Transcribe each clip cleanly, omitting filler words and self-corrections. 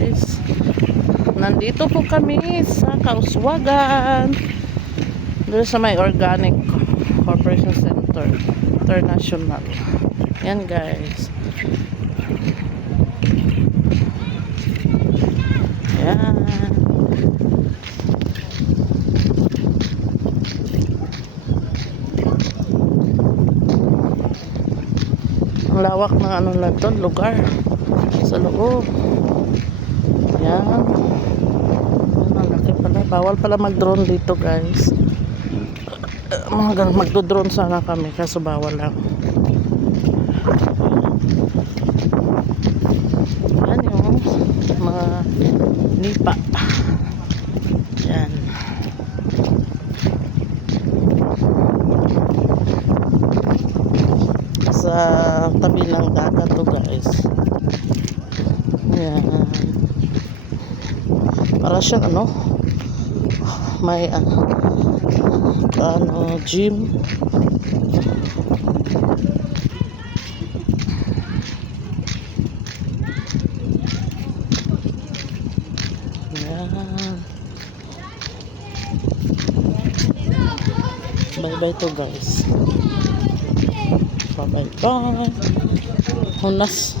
guys, nandito po kami sa Kauswagan, doon sa may Organic Corporation Center International. Yan guys. Yan. Ang lawak ng ano lang doon, lugar sa loob. Yan. Ang laki pala. Bawal pala mag-drone dito guys. Magdo-drone sana kami kaso bawal lang. Yan yung mga nipa. Yan. Sa tabi ng dagat to guys. Yan. Para siyang ano, may gym. Yan. Bye bye to guys. Bye bye. Hunas.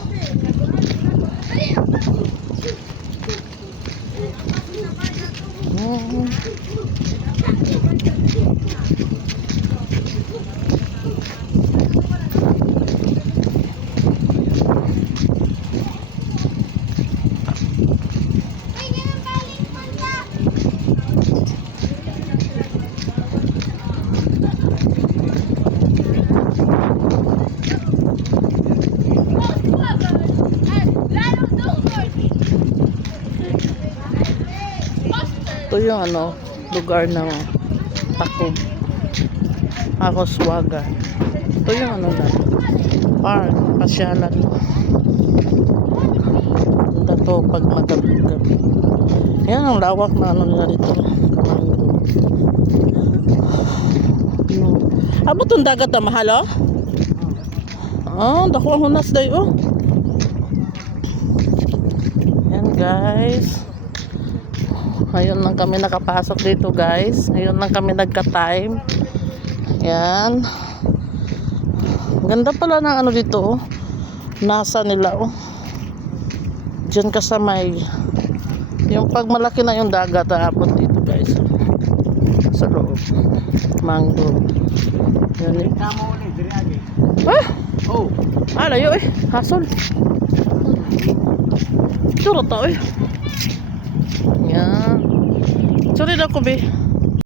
Ito yung ano, lugar ng Takob, Kauswagan. Ito yung ano na park, pasyalan. Ganda to pag magabi. Yan ang lawak na ano nila dito. Abo itong dagat na mahal oh? Dako ang hunas dayo oh. Yan guys. Ngayon lang kami nakapasok dito guys. Ngayon lang kami nagka-time. Yan. Ganda pala ng ano dito oh. Nasa nila oh. Diyan ka sa may yung pag malaki na yung dagat aabot dito guys. Sa loob. Mangrove. Yan eh. Layo eh. Hasol. Suro tao eh. Yan. Sorry na ko be.